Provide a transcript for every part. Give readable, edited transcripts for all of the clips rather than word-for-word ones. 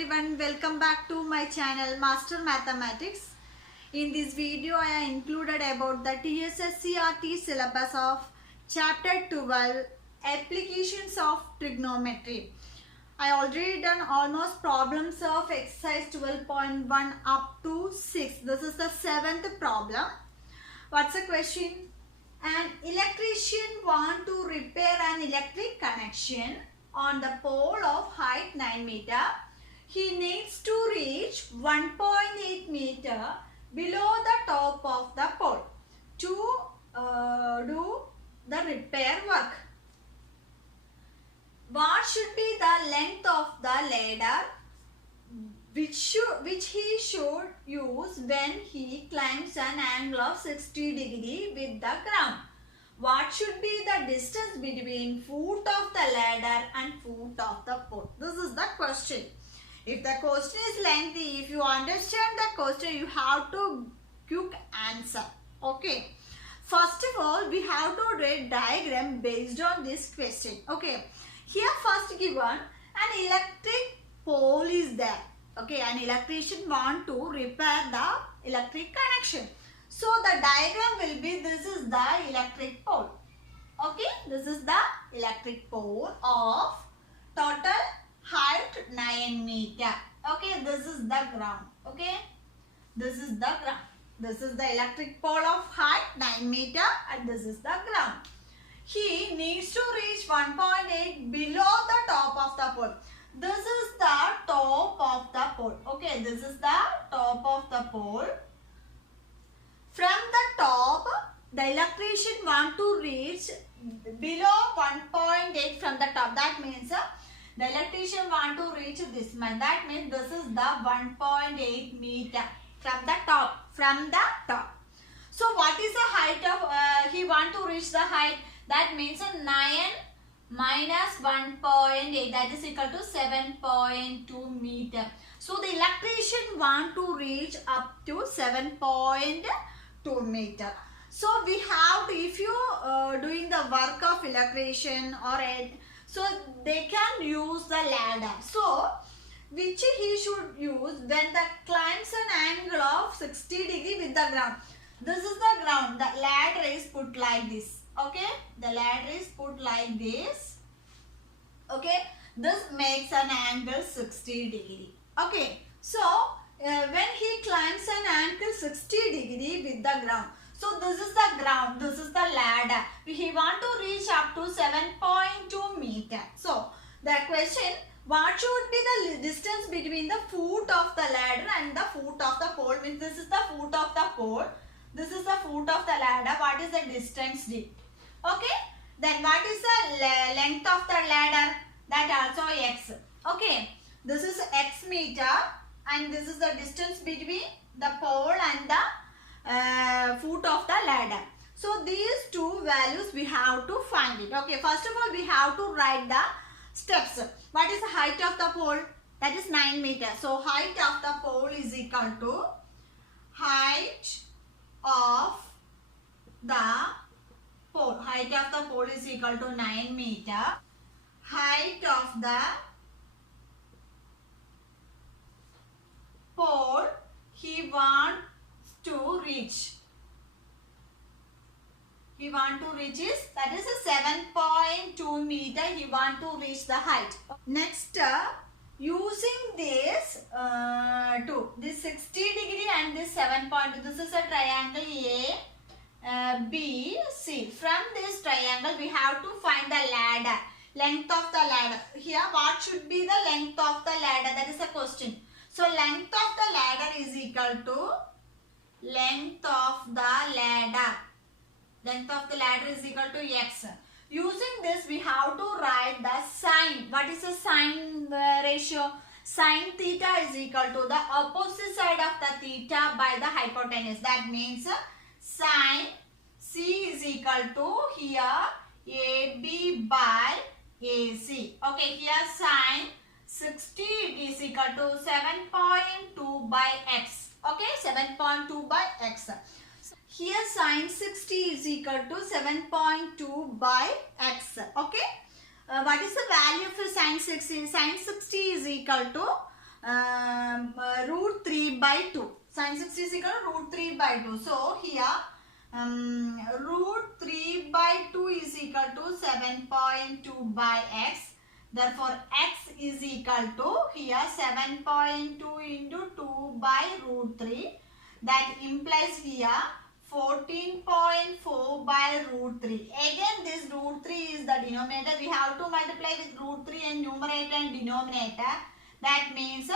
everyone, welcome back to my channel Master Mathematics. In this video I included about the TSSCRT syllabus of chapter 12 applications of trigonometry. I already done almost problems of exercise 12.1 up to 6. This is the 7th problem. What's the question? An electrician wants to repair an electric connection on the pole of height 9 meter. He needs to reach 1.8 meter below the top of the pole to do the repair work. What should be the length of the ladder which he should use when he climbs an angle of 60 degree with the ground? What should be the distance between foot of the ladder and foot of the pole? This is the question. If the question is lengthy, if you understand the question, you have to quick answer. Okay. First of all, we have to write diagram based on this question. Okay. Here first given an electric pole is there. Okay. An electrician want to repair the electric connection. So the diagram will be, this is the electric pole. Okay, this is the electric pole of total height 9 meter. Okay, this is the ground. Okay, this is the ground. This is the electric pole of height 9 meter and this is the ground. He needs to reach 1.8 below the top of the pole. This is the top of the pole. Okay, this is the top of the pole. From the top, the electrician want to reach below 1.8 from the top. That means the electrician want to reach this much. That means this is the 1.8 meter from the top. From the top. So what is the height of, he want to reach the height? That means 9 minus 1.8, that is equal to 7.2 meter. So the electrician want to reach up to 7.2 meter. So we have to, if you doing the work of electrician or so they can use the ladder. So which he should use when the climbs an angle of 60 degree with the ground. This is the ground. The ladder is put like this. Okay, the ladder is put like this. Okay, this makes an angle 60 degree. Okay, so when he climbs an angle 60 degree with the ground. So this is the ground, this is the ladder. He want to reach up to 7.2 meter. So the question, what should be the distance between the foot of the ladder and the foot of the pole? Means this is the foot of the pole. This is the foot of the ladder. What is the distance D? Okay. Then what is the length of the ladder? That also x. Okay. This is x meter and this is the distance between the pole and the foot of the ladder. So these two values we have to find it. Okay. First of all, we have to write the steps. What is the height of the pole? That is 9 meter. So height of the pole is equal to height of the pole. Height of the pole is equal to 9 meter. Height of the pole he wants to reach. He want to reach is, that is a 7.2 meter. He want to reach the height. Next, using this this 60 degree and this 7.2. This is a triangle A, B, C. From this triangle, we have to find the ladder. Length of the ladder. Here, what should be the length of the ladder? That is a question. So, length of the ladder is equal to length of the ladder. Length of the ladder is equal to x. Using this, we have to write the sine. What is the sine ratio? Sine theta is equal to the opposite side of the theta by the hypotenuse. That means sine C is equal to here AB by AC. Okay, here sine 60 is equal to 7.2 by x. Okay, 7.2 by x. Here sine 60 is equal to 7.2 by x. Okay. What is the value of sine 60? Sine 60 is equal to root 3 by 2. Sin 60 is equal to root 3 by 2. So here root 3 by 2 is equal to 7.2 by x. Therefore, x is equal to here 7.2 into 2 by root 3. That implies here 14.4 by root 3. Again, this root 3 is the denominator. We have to multiply with root 3 and numerator and denominator. That means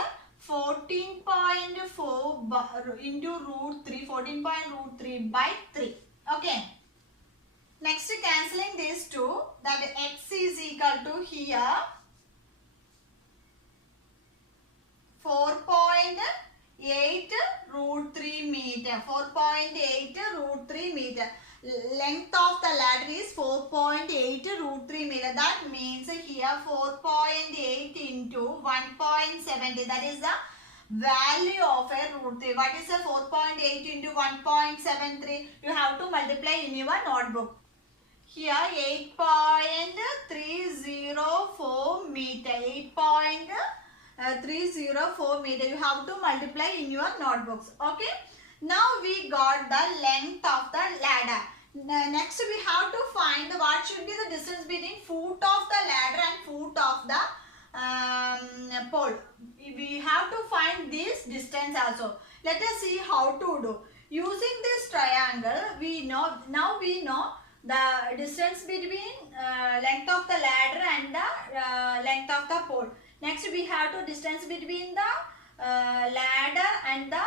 14.4 into root 3, 14.3 by 3. Okay. Next, cancelling these two, that x is equal to here 4.8 root 3 meter. 4.8 root 3 meter. Length of the ladder is 4.8 root 3 meter. That means here 4.8 into 1.70. That is the value of a root 3. What is a 4.8 into 1.73? You have to multiply in your notebook. Here 8.304 meter. 8.304 meter. You have to multiply in your notebooks. Okay. Now we got the length of the ladder. Next we have to find what should be the distance between foot of the ladder and foot of the pole. We have to find this distance also. Let us see how to do. Using this triangle, we know the distance between length of the ladder and the length of the pole. Next we have to distance between the ladder and the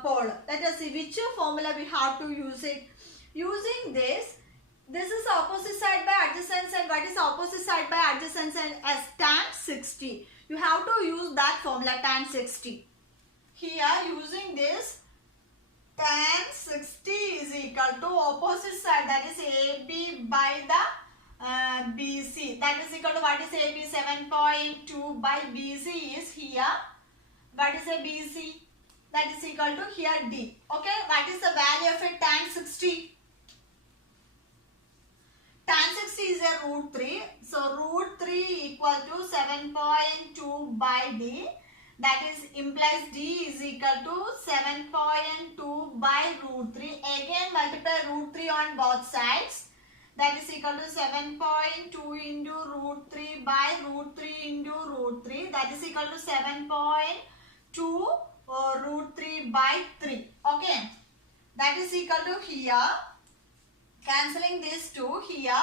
pole. Let us see which formula we have to use it. Using this is opposite side by adjacent side. What is opposite side by adjacent side? As tan 60. You have to use that formula, tan 60. Here using this, tan 60 is equal to opposite side, that is AB by the BC. That is equal to what is AB? 7.2 by BC is here. What is a BC? That is equal to here D. Okay, what is the value of a tan 60? Tan 60 is a root 3. So root 3 equal to 7.2 by D. That is implies D is equal to 7.2 by root 3. Again multiply root 3 on both sides. That is equal to 7.2 into root 3 by root 3 into root 3. That is equal to 7.2 root 3 by 3. Okay. That is equal to here. Cancelling this 2 here.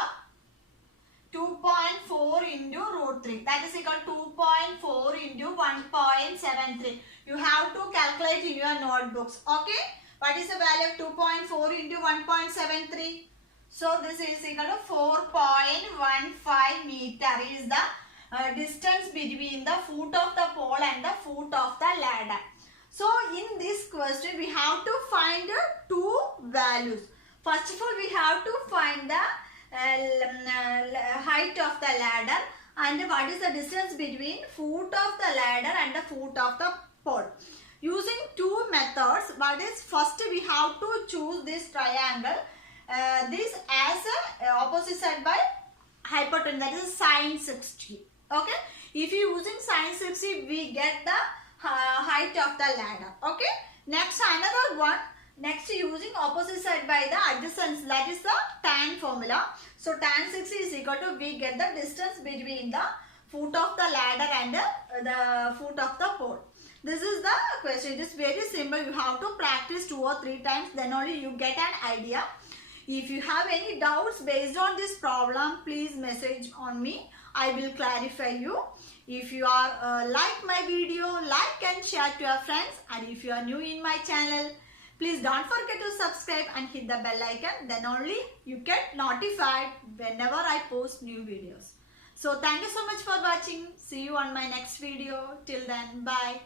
2.4 into root 3. That is equal to 2.4 into 1.73. You have to calculate in your notebooks. Okay. What is the value of 2.4 into 1.73? So this is equal to 4.15 meter is the distance between the foot of the pole and the foot of the ladder. So in this question we have to find two values. First of all, we have to find the height of the ladder and what is the distance between foot of the ladder and the foot of the pole. Using two methods, what is first we have to choose this triangle, this as a opposite side by hypotenuse, that is sin 60. Okay, if you using sin 60, we get the height of the ladder. Okay, next another one. Next, using opposite side by the adjacent, that is the tan formula. So tan 60 is equal to, we get the distance between the foot of the ladder and the foot of the pole. This is the question. It is very simple. You have to practice 2 or 3 times, then only you get an idea. If you have any doubts based on this problem, please message on me. I will clarify you. If you are like my video, like and share to your friends. And if you are new in my channel, please don't forget to subscribe and hit the bell icon. Then only you get notified whenever I post new videos. So thank you so much for watching. See you on my next video. Till then, bye.